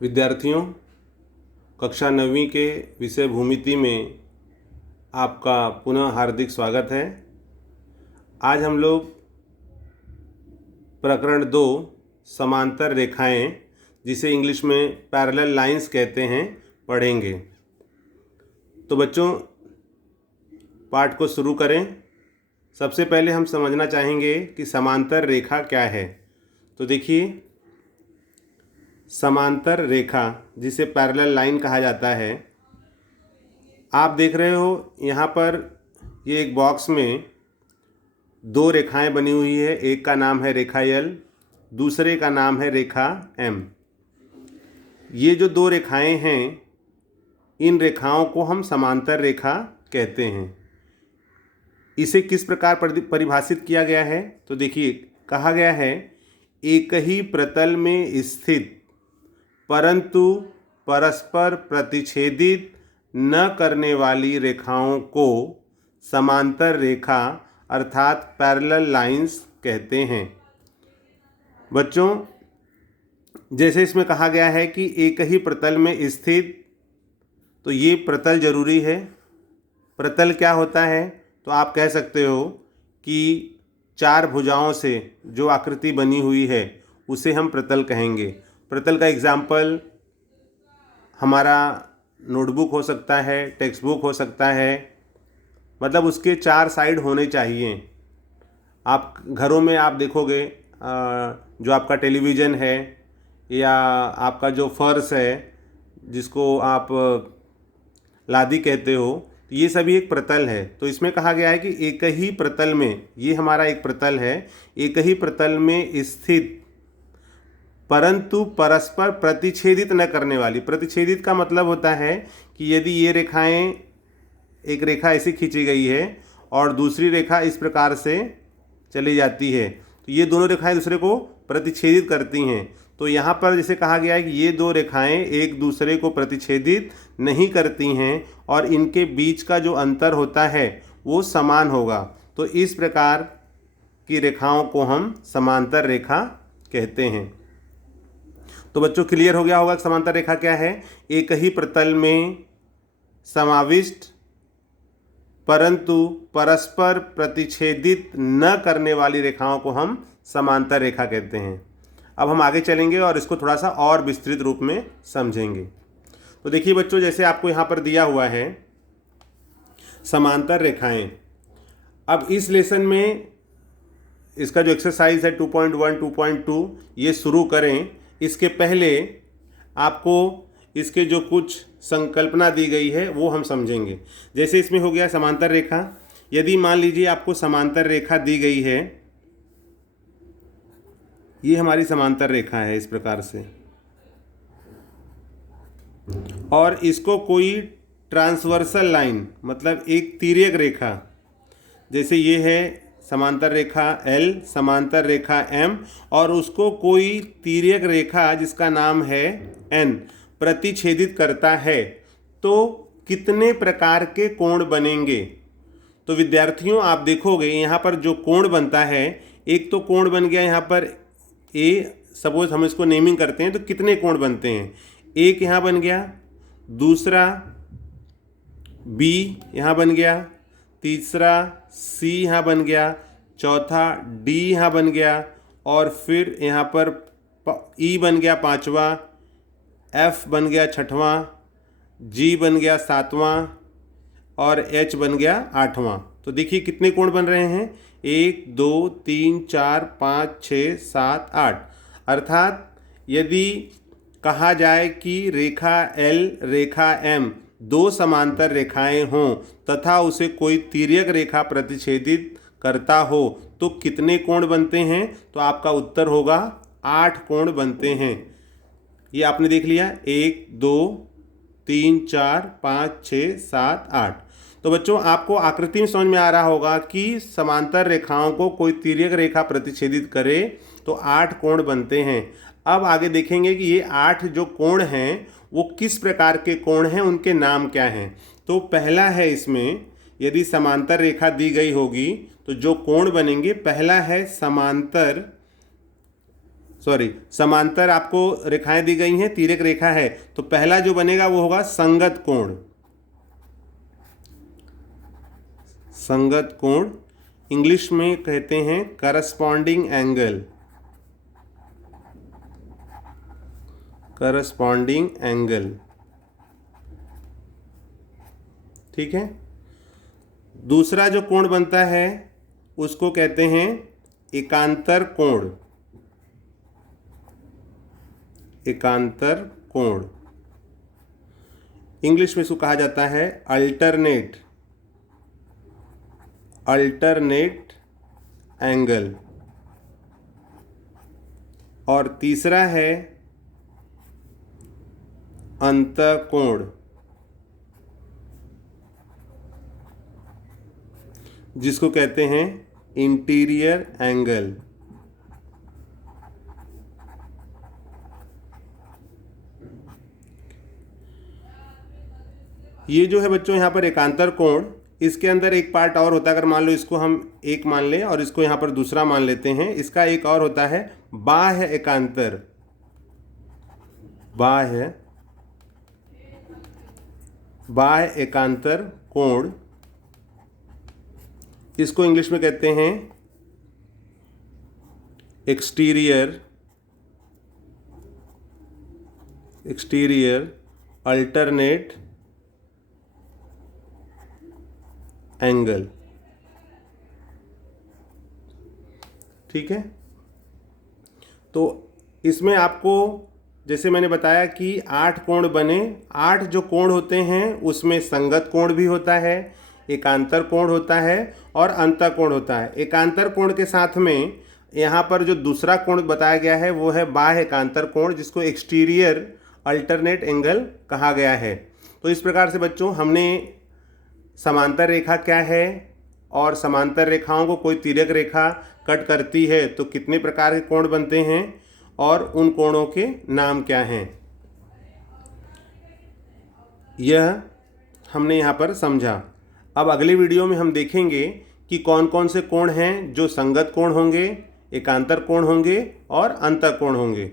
विद्यार्थियों, कक्षा 9वीं के विषय भूमिति में आपका पुनः हार्दिक स्वागत है। आज हम लोग प्रकरण 2 समांतर रेखाएं, जिसे इंग्लिश में पैरेलल लाइंस कहते हैं, पढ़ेंगे। तो बच्चों, पाठ को शुरू करें। सबसे पहले हम समझना चाहेंगे कि समांतर रेखा क्या है। तो देखिए, समांतर रेखा जिसे पैरेलल लाइन कहा जाता है, आप देख रहे हो यहाँ पर ये एक बॉक्स में दो रेखाएं बनी हुई है। एक का नाम है रेखा एल, दूसरे का नाम है रेखा एम। ये जो दो रेखाएं हैं, इन रेखाओं को हम समांतर रेखा कहते हैं। इसे किस प्रकार परिभाषित किया गया है? तो देखिए, कहा गया है एक ही प्रतल में स्थित परंतु परस्पर प्रतिच्छेदित न करने वाली रेखाओं को समांतर रेखा अर्थात पैरेलल लाइंस कहते हैं। बच्चों, जैसे इसमें कहा गया है कि एक ही प्रतल में स्थित, तो ये प्रतल जरूरी है। प्रतल क्या होता है? तो आप कह सकते हो कि चार भुजाओं से जो आकृति बनी हुई है उसे हम प्रतल कहेंगे। प्रतल का एग्जाम्पल हमारा नोटबुक हो सकता है, टेक्स्ट बुक हो सकता है, मतलब उसके चार साइड होने चाहिए। आप घरों में आप देखोगे, जो आपका टेलीविज़न है या आपका जो फर्श है जिसको आप लादी कहते हो, तो ये सभी एक प्रतल है। तो इसमें कहा गया है कि एक ही प्रतल में, ये हमारा एक प्रतल है, एक ही प्रतल में स्थित परंतु परस्पर प्रतिच्छेदित न करने वाली। प्रतिच्छेदित का मतलब होता है कि यदि ये रेखाएं, एक रेखा ऐसी खींची गई है और दूसरी रेखा इस प्रकार से चली जाती है, तो ये दोनों रेखाएं दूसरे को प्रतिच्छेदित करती हैं। तो यहाँ पर जैसे कहा गया है कि ये दो रेखाएं एक दूसरे को प्रतिच्छेदित नहीं करती हैं और इनके बीच का जो अंतर होता है वो समान होगा। तो इस प्रकार की रेखाओं को हम समांतर रेखा कहते हैं। तो बच्चों, क्लियर हो गया होगा कि समांतर रेखा क्या है। एक ही प्रतल में समाविष्ट परंतु परस्पर प्रतिच्छेदित न करने वाली रेखाओं को हम समांतर रेखा कहते हैं। अब हम आगे चलेंगे और इसको थोड़ा सा और विस्तृत रूप में समझेंगे। तो देखिए बच्चों, जैसे आपको यहाँ पर दिया हुआ है समांतर रेखाएं। अब इस लेसन में इसका जो एक्सरसाइज है 2.1, 2.2, ये शुरू करें। इसके पहले आपको इसके जो कुछ संकल्पना दी गई है वो हम समझेंगे। जैसे इसमें हो गया समांतर रेखा। यदि मान लीजिए आपको समांतर रेखा दी गई है, ये हमारी समांतर रेखा है इस प्रकार से, और इसको कोई ट्रांसवर्सल लाइन, मतलब एक तिर्यक रेखा, जैसे ये है समांतर रेखा L, समांतर रेखा M, और उसको कोई तिर्यक रेखा जिसका नाम है N प्रतिच्छेदित करता है, तो कितने प्रकार के कोण बनेंगे? तो विद्यार्थियों, आप देखोगे यहाँ पर जो कोण बनता है, एक तो कोण बन गया यहाँ पर A, सपोज हम इसको नेमिंग करते हैं, तो कितने कोण बनते हैं? एक यहाँ बन गया, दूसरा B यहाँ बन गया, तीसरा C यहाँ बन गया, चौथा D यहाँ बन गया, और फिर यहाँ पर E बन गया पांचवा, F बन गया छठवां, G बन गया सातवां, और H बन गया आठवां। तो देखिए कितने कोण बन रहे हैं, 1 2 3 4 5 6 7 8। अर्थात यदि कहा जाए कि रेखा L, रेखा M दो समांतर रेखाएं हों तथा उसे कोई तिर्यक रेखा प्रतिच्छेदित करता हो, तो कितने कोण बनते हैं? तो आपका उत्तर होगा 8 कोण बनते हैं। ये आपने देख लिया, 1 2 3 4 5 6 7 8। तो बच्चों, आपको आकृति में समझ में आ रहा होगा कि समांतर रेखाओं को कोई तिर्यक रेखा प्रतिच्छेदित करे तो 8 कोण बनते हैं। अब आगे देखेंगे कि ये 8 जो कोण हैं वो किस प्रकार के कोण हैं, उनके नाम क्या हैं। तो पहला है, इसमें यदि समांतर रेखा दी गई होगी तो जो कोण बनेंगे, पहला है समांतर सॉरी, समांतर आपको रेखाएं दी गई हैं, तिर्यक रेखा है, तो पहला जो बनेगा वो होगा संगत कोण। संगत कोण इंग्लिश में कहते हैं करस्पॉन्डिंग एंगल। करस्पॉन्डिंग एंगल, ठीक है। दूसरा जो कोण बनता है उसको कहते हैं एकांतर कोण। एकांतर कोण इंग्लिश में इसको कहा जाता है अल्टरनेट एंगल। और तीसरा है अंतःकोण, जिसको कहते हैं इंटीरियर एंगल। ये जो है बच्चों यहाँ पर एकांतर कोण, इसके अंदर एक पार्ट और होता है। अगर मान लो इसको हम एक मान लें और इसको यहाँ पर दूसरा मान लेते हैं, इसका एक और होता है बाह्य एकांतर। बाह्य एकांतर कोण, इसको इंग्लिश में कहते हैं एक्सटीरियर अल्टरनेट एंगल, ठीक है। तो इसमें आपको जैसे मैंने बताया कि 8 कोण बने। 8 जो कोण होते हैं उसमें संगत कोण भी होता है, एकांतर कोण होता है और अंतःकोण होता है। एकांतर कोण के साथ में यहाँ पर जो दूसरा कोण बताया गया है वो है बाह्य एकांतर कोण, जिसको एक्सटीरियर अल्टरनेट एंगल कहा गया है। तो इस प्रकार से बच्चों हमने समांतर रेखा क्या है और समांतर रेखाओं को कोई तिर्यक रेखा कट करती है तो कितने प्रकार के कोण बनते हैं और उन कोणों के नाम क्या हैं, यह हमने यहाँ पर समझा। अब अगले वीडियो में हम देखेंगे कि कौन कौन से कोण हैं जो संगत कोण होंगे, एकांतर कोण होंगे और अंतःकोण होंगे।